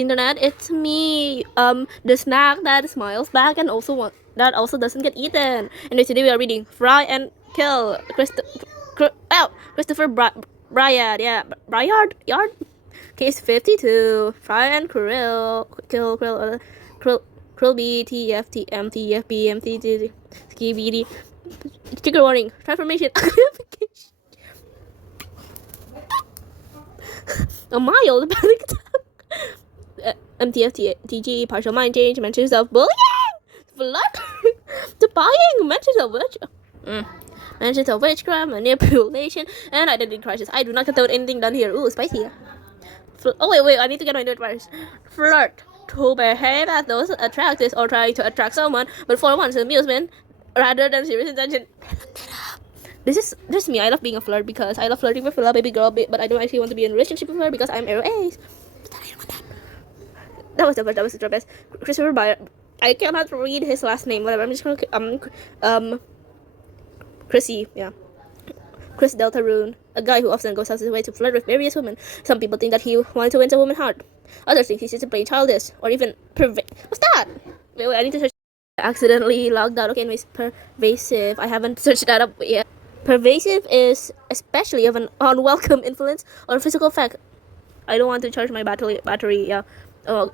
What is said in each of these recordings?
internet. It's me, the snack that smiles back and that also doesn't get eaten. And today we are reading Fry and Kill. Kristhoper Bryard. Yeah, Bryard Yard. Case 52. Fry and Krill B T F T M T F B M T T Skibidi. Trigger warning. Transformation. A mild panic attack. MTFTG, partial mind change, mentions of bullying, flood, defying, mentions of witchcraft, manipulation, and identity crisis. I do not condone anything done here. Ooh, spicy. Wait, I need to get my note first. Flirt. To behave as those attractive or trying to attract someone, but for one's amusement rather than serious intention. This is just me. I love being a flirt because I love flirting with a baby girl, but I don't actually want to be in a relationship with her because I'm Aero Ace. But I don't want that. That was the best. Kristhoper Bryard. I cannot read his last name. Whatever. I'm just gonna Chrissy. Yeah. Chris Deltarune, a guy who often goes out of his way to flirt with various women. Some people think that he wanted to win a woman's heart. Others think he's just plain childish or even What's that? Wait, I need to search. Accidentally logged out. Okay, anyways, pervasive. I haven't searched that up yet. Pervasive is especially of an unwelcome influence or physical effect. I don't want to charge my battery. Yeah. Okay,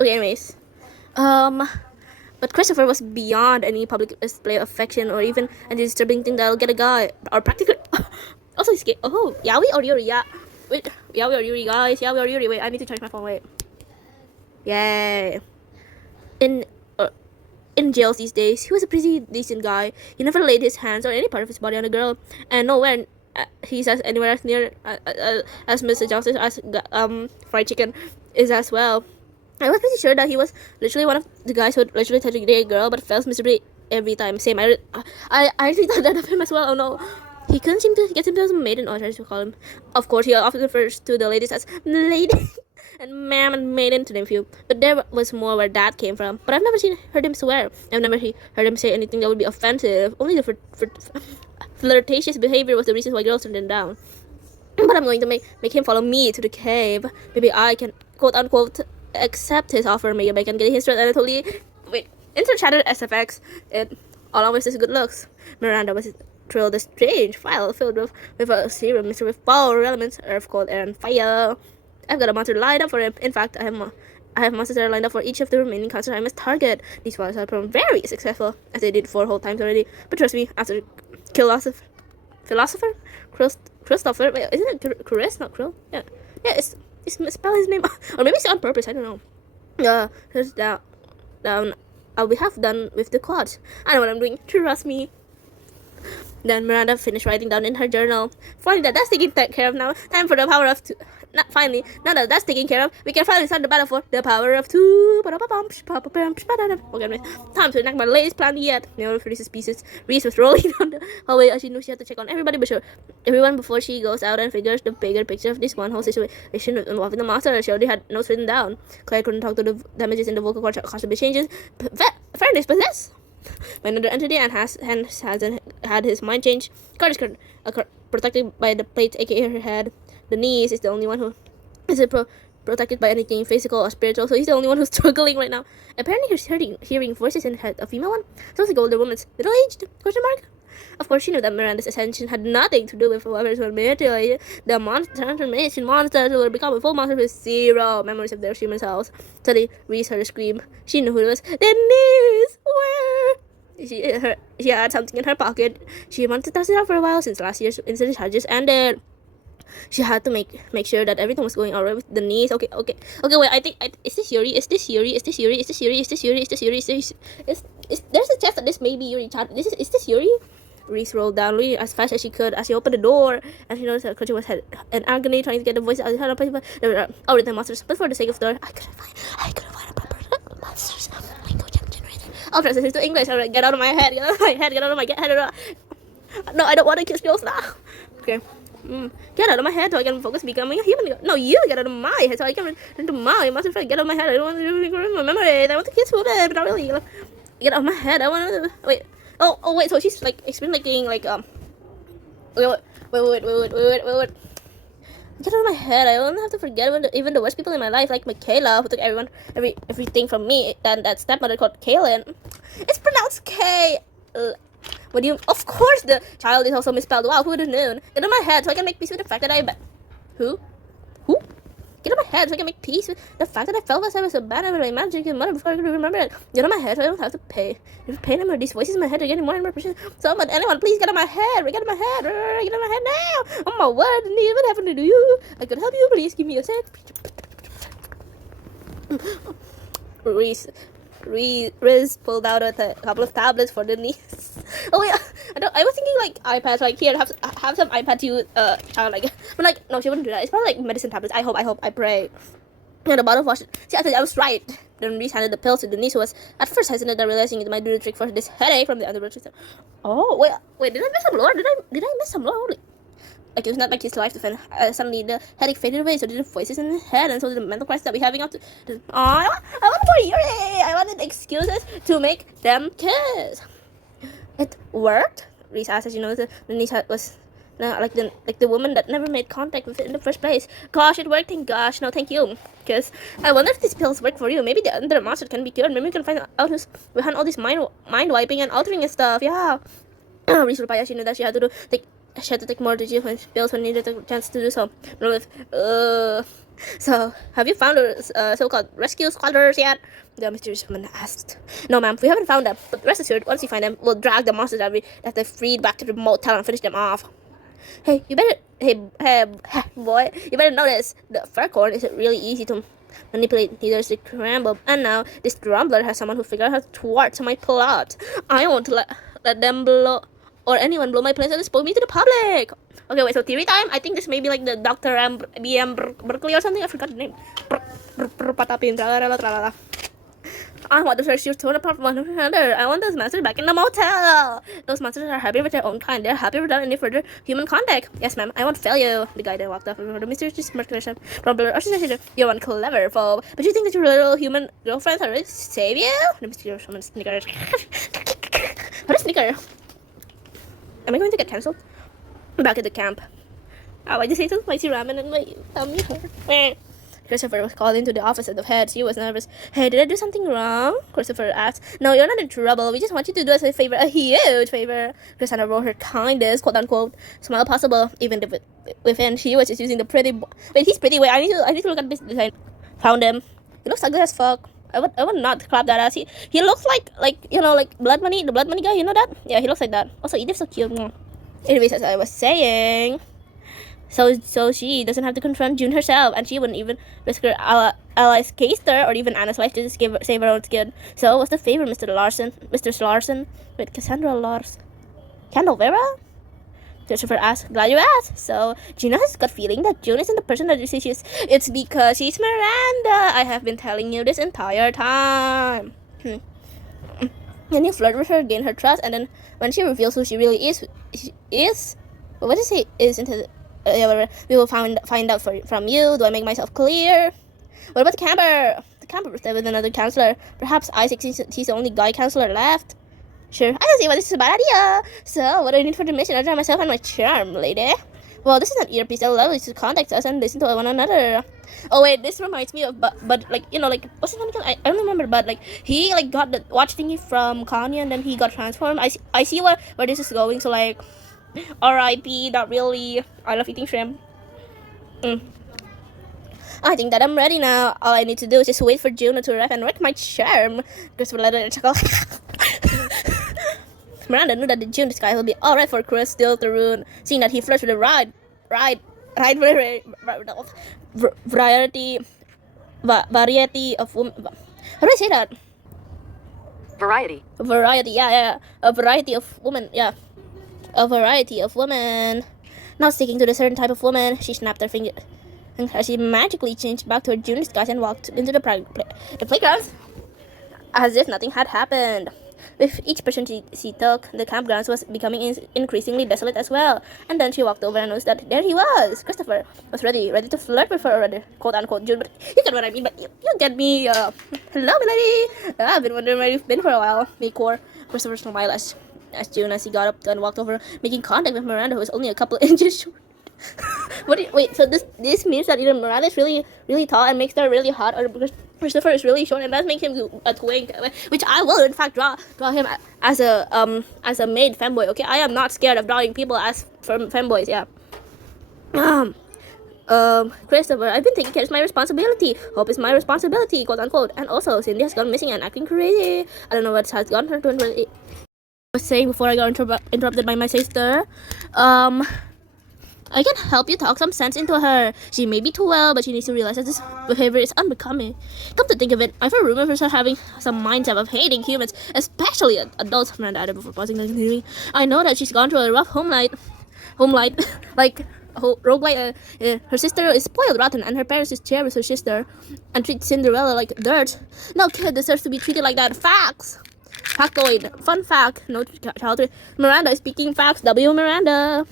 anyways. But Kristhoper was beyond any public display of affection or even a disturbing thing that'll get a guy or practically. Also, he's gay. Oh, Yaoi or Yuri? Yeah. Wait, Yaoi or Yuri, guys? Yaoi or Yuri? Wait, I need to charge my phone. Wait. Yay. In jails these days, he was a pretty decent guy. He never laid his hands or any part of his body on a girl, and nowhere he says anywhere as near as Mr. Justice as fried chicken is as well. I was pretty sure that he was literally one of the guys who would literally touch a gay girl, but fails miserably every time. Same. I actually thought that of him as well. Oh no. He couldn't seem to get himself a maiden, or as you call him. Of course, he often refers to the ladies as lady and ma'am and maiden to name few. But there was more where that came from. But I've never heard him swear. I've never heard him say anything that would be offensive. Only the flirtatious behavior was the reason why girls turned him down. But I'm going to make him follow me to the cave. Maybe I can, quote unquote, accept his offer. Maybe I can get his threat and I totally insert shattered SFX. It along with his good looks. Miranda was thrilled a strange file filled with a serum mixed with power elements, earth, cold, air, and fire. I've got a monster lined up for him. In fact, I have monsters that are lined up for each of the remaining cancers I must target. These files have proven very successful, as they did 4 whole times already. But trust me, after philosopher Kristhoper, wait, isn't it Chris, not Krill? Yeah, it's spell his name, or maybe it's on purpose. I don't know. Here's down. I'll be half done with the quads. I know what I'm doing. Trust me. Then Miranda finished writing down in her journal. Finally, that's taken care of now. Time for the power of two. Finally, now that that's taken care of, we can finally start the battle for the power of two. Okay, time to enact my latest plan yet. Never Reese's pieces. Reese was rolling down the hallway as she knew she had to check on everybody before she goes out and figures the bigger picture of this one whole situation involving the monster. She already had notes written down. Claire couldn't talk to the damages in the vocal cords caused by changes. Fairness possessed by another entity and hasn't had his mind changed. Card is protected by the plate, aka her head. The niece is the only one who isn't protected by anything physical or spiritual, so he's the only one who's struggling right now. Apparently he's hearing voices in her head, a female one. Sounds like an older woman's middle-aged? Question mark? Of course, she knew that Miranda's ascension had nothing to do with whoever's manipulated the transformation monsters who were becoming full monsters with 0 memories of their human selves. Suddenly, Reese heard a scream. She knew who it was. The niece! Where? She had something in her pocket. She wanted to test it out for a while since last year's incident had just ended. She had to make sure that everything was going alright with the niece. Okay, wait, I think, is this Yuri? Is this Yuri? There's a chance that this may be Yuri. Is this Yuri? Reese rolled down really as fast as she could as she opened the door, and she noticed that Kochi was in agony trying to get the voice out of her place. There were already monsters, but for the sake of the door, I couldn't find a proper monsters language generated. I'll translate it to English. Alright, get out of my head. No, I don't want to kiss girls now. Okay. Get out of my head so I can focus becoming a human. No, you get out of my head so I can return to my monster friend. Get out of my head. I don't want to remember memories. I want to kiss food, but not really. Get out of my head. I want to wait. Oh wait. So she's like experiencing like wait. Get out of my head. I don't have to forget even the worst people in my life, like Michaela, who took everything from me, and that stepmother called Kaylin. It's pronounced K. What do you? Of course, the child is also misspelled. Wow, who would have known? Get out of my head so I can make peace with the fact that Who? Get out of my head so I can make peace with the fact that I felt as I was abandoned by my magic mother before I could remember it. Get out of my head so I don't have to pay. If I pay them, these voices in my head are getting more and more precious. Someone, anyone, please get out of my head. Get out of my head. Get out of my head now. Oh my word, what happened to you? I could help you. Please give me a sec. Riz pulled out a couple of tablets for the niece. Oh yeah, I was thinking like iPads, like here have some iPad to child, like, but like no, she wouldn't do that. It's probably like medicine tablets. I hope, I pray. And the bottle of wash. See, I was right. Then Reese handed the pills to the niece, who was at first hesitant, realizing it might do the trick for this headache from the underbrush system. Oh wait, did I miss some lore? Did I miss some lore? Holy. Like, it was not like his life defense. Suddenly the headache faded away, so did the voices in his head, and so did the mental crisis that we're having up to. I want more Yuri! I wanted excuses to make them kiss. It worked? Reese asked, as you know, the niece was like the woman that never made contact with it in the first place. Gosh, it worked, thank gosh. No, thank you. Because I wonder if these pills work for you. Maybe the under monster can be cured. Maybe we can find out who's behind all this mind wiping and altering and stuff. Yeah. Reese replied, as she knew that she had to take more pills when needed a chance to do so. So, have you found the so-called rescue squatters yet? The mysterious woman asked. No, ma'am, we haven't found them. But rest assured, once we find them, we'll drag the monsters that they freed back to the motel and finish them off. Hey, boy, you better notice the fur corn isn't really easy to manipulate. Neither is the scramble. And now this grumbler has someone who figured out how to thwart my plot. I won't let them blow. Or anyone blow my plans and expose me to the public. Okay, wait, so theory time? I think this may be like the Dr. B.M. Berkeley or something. I forgot the name. I want the rescue torn apart from one another. I want those monsters back in the motel. Those monsters are happy with their own kind. They're happy without any further human contact. Yes, ma'am. I won't fail you. The guy then walked off with the mysterious merciless problem. You're one clever foe. But you think that your little human girlfriends are ready to save you? The mysterious woman snickered. What a snicker. Am I going to get cancelled? Back at the camp. Oh, I just ate some spicy ramen and my tummy hurt. Kristhoper was called into the office of the head. She was nervous. Hey, did I do something wrong? Kristhoper asked. No, you're not in trouble. We just want you to do us a favor, a huge favor. Kristanna wrote her kindest, quote-unquote, smile possible, even if within she was just using the pretty... Wait, he's pretty. Wait, I need to look at this design. Found him. He looks ugly as fuck. I would not clap that ass. He looks like you know, like Blood Money, the Blood Money guy. You know that? Yeah, he looks like that. Also, Edith's so cute. Anyways, as I was saying, so she doesn't have to confront June herself, and she wouldn't even risk her allies' Keister or even Anna's life to just save her own skin. So, what's the favor, Mr. Larson? Wait, Cassandra Larson, Candlevera? Kristhoper asked. Glad you asked. So, Gina has got feeling that June isn't the person that you say she is. It's because she's Miranda. I have been telling you this entire time. Then you flirt with her, gain her trust, and then when she reveals who she really is, what does she is into we will find out from you. Do I make myself clear? What about the camper? The camper was there with another counselor. Perhaps Isaac, since he's the only guy counselor left. Sure, I don't see why this is a bad idea. So, what do I need for the mission? I'll try myself and my charm, lady. Well, this is an earpiece that allows us to contact us and listen to one another. Oh wait, this reminds me of but like, you know, like, what's his name again? I don't remember, but like he like got the watch thingy from Kanye and then he got transformed. I see where this is going. So like, R.I.P. Not really. I love eating shrimp. I think that I'm ready now. All I need to do is just wait for Juno to arrive and work my charm. Kristhoper let it chuckle. Miranda knew that the June disguise would be alright for Chris still to ruin, seeing that he flirts with a variety of women. How do I say that? Variety. Yeah. A variety of women, yeah. A variety of women. Not sticking to the certain type of woman, she snapped her finger. And as she magically changed back to her June disguise and walked into the playground as if nothing had happened. With each person she took, the campgrounds was becoming increasingly desolate as well. And then she walked over and noticed that there he was. Kristhoper was ready to flirt with her already, quote-unquote June. But you get what I mean, but you get me. Hello, milady. I've been wondering where you've been for a while. Kristhoper smiled as June as he got up and walked over, making contact with Miranda, who was only a couple inches short. Wait, so this means that either Miranda is really tall and makes her really hot, or because Kristhoper is really short and does make him a twink, which I will in fact draw him as a maid femboy. Okay, I am not scared of drawing people as femboys. Yeah. Kristhoper, I've been taking care of my responsibility. Hope is my responsibility, quote unquote. And also, Cindy has gone missing and acting crazy. I don't know what has gone her to. I was saying before I got interrupted by my sister. I can help you talk some sense into her. She may be too well, but she needs to realize that this behavior is unbecoming. Come to think of it, I've heard rumors of her having some mindset of hating humans, especially adults. Miranda added before pausing and continuing. I know that she's gone through a rough home life, like roguelite. Her sister is spoiled rotten, and her parents is cherish her sister and treat Cinderella like dirt. No kid deserves to be treated like that. Facts. Factoid. Fun fact. No child. Miranda is speaking facts. W. Miranda.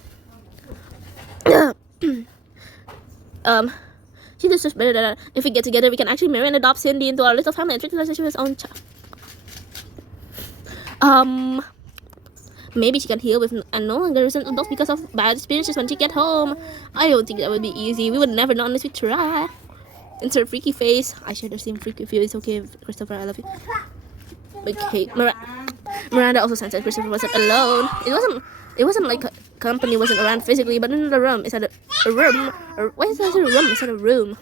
She deserves better than that. If we get together, we can actually marry and adopt Cindy into our little family and treat her as if she was own child. Maybe she can heal with and no longer resent adults because of bad experiences when she get home. I don't think that would be easy. We would never know unless we try. Insert freaky face. I share the same freaky face. It's okay, Kristhoper. I love you. Okay, Miranda also sensed that Kristhoper wasn't alone. It wasn't like company wasn't around physically, but in the room. It's at a room. Or why is that a room? It's at a room.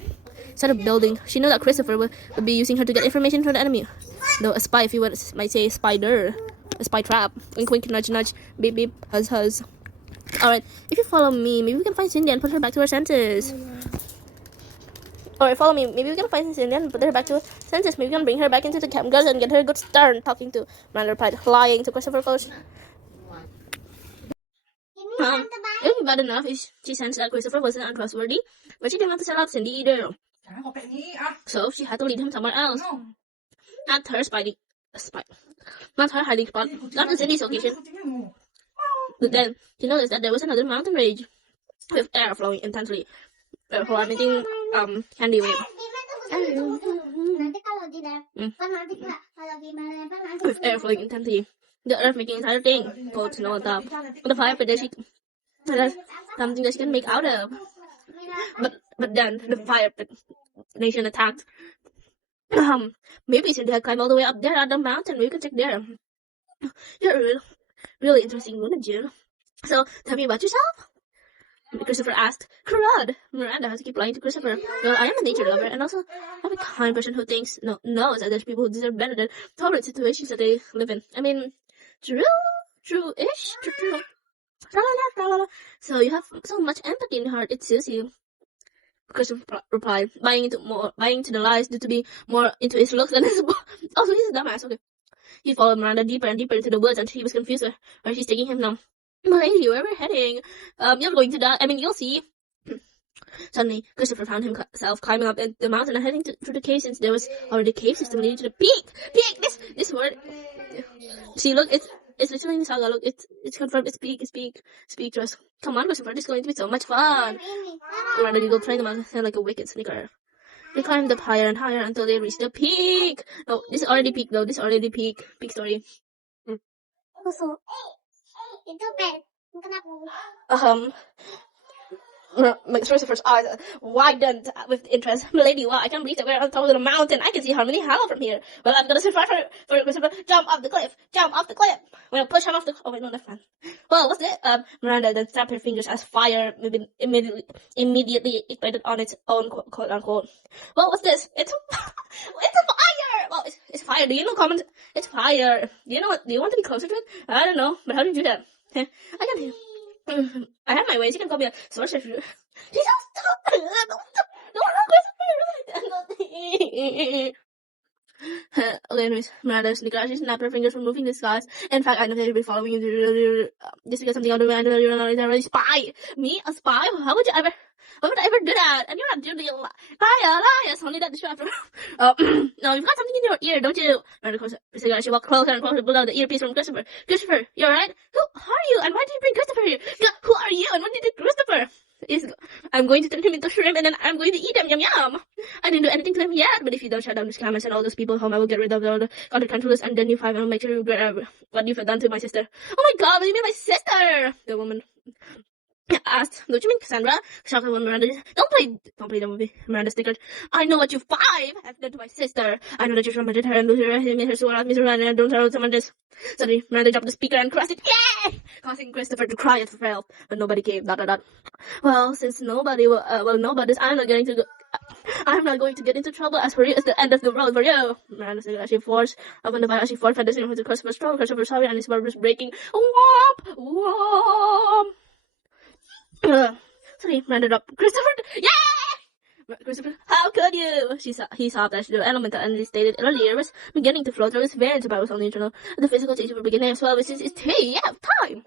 It's at a building. She knew that Kristhoper would be using her to get information from the enemy. Though a spy, if you might say, a spider. A spy trap. Wink, wink, nudge, nudge. Beep, beep, huzz, huzz. Alright, if you follow me, maybe we can find Cindy and put her back to her senses. Alright, follow me. Maybe we can find Cindy and put her back to her senses. Maybe we can bring her back into the campground and get her a good start talking to. Miranda replied, lying to Kristhoper first. It would be bad enough if she sensed that Kristhoper wasn't untrustworthy, but she didn't want to sell out Cindy either. So she had to lead him somewhere else. Not her not her hiding spot, not the Cindy's location. But then she noticed that there was another mountain range with air flowing intensely, emitting candy wave. With air flowing intensely, the earth making entire thing cold snow on top. The fire pit that something that she can make out of. But then the fire pit nation attacked. Maybe Cindy had climbed all the way up there on the mountain. We can check there. You're a really interesting woman, June. So tell me about yourself. Kristhoper asked. Crud! Miranda has to keep lying to Kristhoper. Well, I am a nature lover and also I'm a kind person who knows that there's people who deserve better than tolerant situations that they live in. I mean, true-ish. True. So you have so much empathy in your heart, it suits you. Kristhoper replied, buying into the lies due to be more into his looks than his also he's a dumbass. Okay. He followed Miranda deeper and deeper into the woods until he was confused where she's taking him now. Lady, where we're heading? You're going to die. I mean, you'll see. Suddenly, Kristhoper found himself climbing up the mountain and heading through the cave since there was already a cave system leading to the peak. Peak! This word. See, look, it's literally in the saga. Look, it's confirmed. It's peak. Speak to us. Come on, Kristhoper. This is going to be so much fun. Miranda giggled, trying the mountain like a wicked sneaker. They climbed up higher and higher until they reached the peak. No, this is already peak though. This is already peak. Peak story. Kristhoper's eyes widened with interest. Lady, wow, I can't believe that we're on top of the mountain. I can see Harmony Hollow from here. Well, I'm gonna survive for Kristhoper. Jump off the cliff. I'm gonna push him off the. Oh wait, no, that's fine. Well, what's it? Miranda then snapped her fingers as fire immediately ignited on its own, quote unquote. Well, what's this? It's a fire. Well, it's fire. Do you know comment? It's fire. Do you know what? Do you want to be closer to it? I don't know, but how do you do that? I can't. I have my ways. You can call me a sorcerer. She's so stupid. Okay, anyways, Miranda snickered. She snapped her fingers, removing the scars. In fact, I know that you'll be following you just because something out of me. I know that you're not a spy. Me, a spy? How would I ever do that? And you're not doing a liar. Only that the show after. No, you've got something in your ear, don't you? Miranda she walked closer and closer, pulled out the earpiece from Kristhoper. Kristhoper, you alright? Who are you? And why did you bring Kristhoper here? Who are you? And what did you do, Kristhoper? I'm going to turn him into shrimp and then I'm going to eat him. Yum yum. I didn't do anything to him yet, but if you don't shut down this cameras and all those people home, I will get rid of all the content controllers and then I will make sure you regret what you've done to my sister. Oh my god, what do you mean my sister? The woman asked, "What do you mean, Cassandra?" Shocked when Miranda, don't play the movie. Miranda snickered. "I know what you 5 have done to my sister. I know that you tormented her and made her swear out Mr. Miranda. Don't tell someone this." Suddenly, Miranda dropped the speaker and crashed it, "Yay!" causing Kristhoper to cry for help, but nobody came. Dot dot dot. Well, since nobody's, I'm not going to get into trouble. As for you, it's the end of the road for you. Miranda said as she forced open the fire, as she forced Federation into Christopher's throat. Christopher's sorry, and his blood was breaking. Womp! Womp! Sorry, Miranda dropped. Kristhoper! Yeah! Kristhoper, how could you? He sobbed as the elemental energy stated earlier was beginning to flow through his veins, but was only internal. The physical changes were beginning as well, which is hey, yeah, time.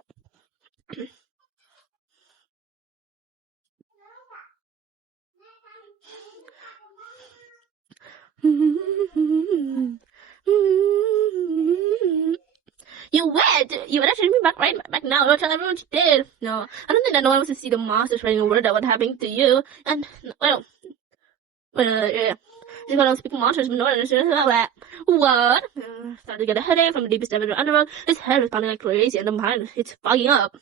You would! You would actually be back now. Don't tell everyone you did. No, I don't think that no one wants to see the monster spreading a word that would happen to you. And, well, yeah. She's gonna speak monsters, but no one understands that. What? Started to get a headache from the deepest depth of the underworld. His head was pounding like crazy, and the mind, it's fogging up.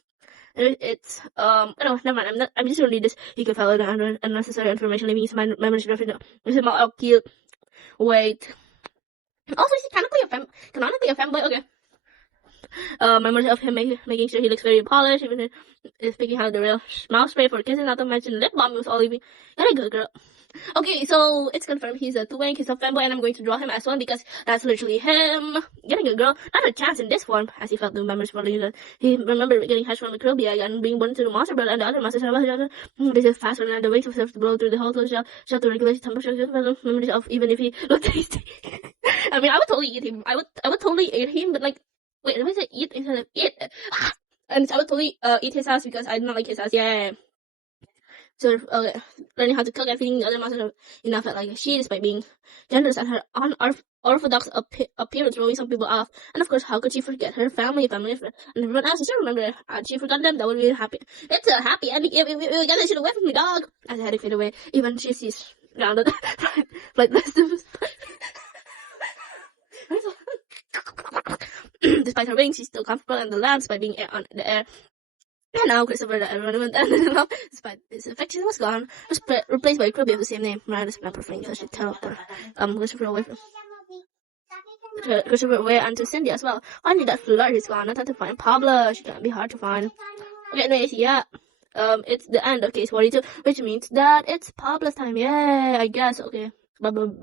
No, never mind. I'm just gonna read this. He could follow the unnecessary information, leaving his mind memories drifting. Oh, cute. Wait. Also, is he canonically a femboy? Okay. Memories of him making sure he looks very polished, even if picking out the real mouth spray for kissing, not to mention lip balm was all leaving. Very good, girl. Okay, so it's confirmed he's a two-wing, he's a femboy, and I'm going to draw him as one because that's literally him. Getting a girl, not a chance in this form, as he felt the memories for that. He remembered getting hatched from the krill egg and being born into the monster bird and the other monsters. This is faster than the wings himself to blow through the whole closed shell to regulate temperature. Memories of even if he looked tasty. I mean, I would totally eat him. I would totally eat him, but like, wait, let me say eat instead of eat. And I would totally eat his ass because I do not like his ass. Yeah. So, learning how to cook and feeding the other monsters enough felt like she, despite being generous and her unorthodox appearance throwing some people off. And of course, how could she forget her family, and everyone else? She still remember, had she forgotten them, that would be happy. It's a happy ending. We got that shit away from me, dog. As the headache faded away, even she sees grounded, like this. Despite her wings, she's still comfortable in the lamps by being on the air. And now Kristhoper, that everyone went down, despite his affection was gone, was replaced by a crewmate of the same name. Miranda's not preferring so she teleport Kristhoper away from Kristhoper away and to Cindy as well. Finally, that flirt is gone. Not hard to find Pablo. She can't be hard to find. Okay, anyways, yeah. It's the end of case 42, which means that it's Pablo's time. Yay, I guess. Okay. Subscribe.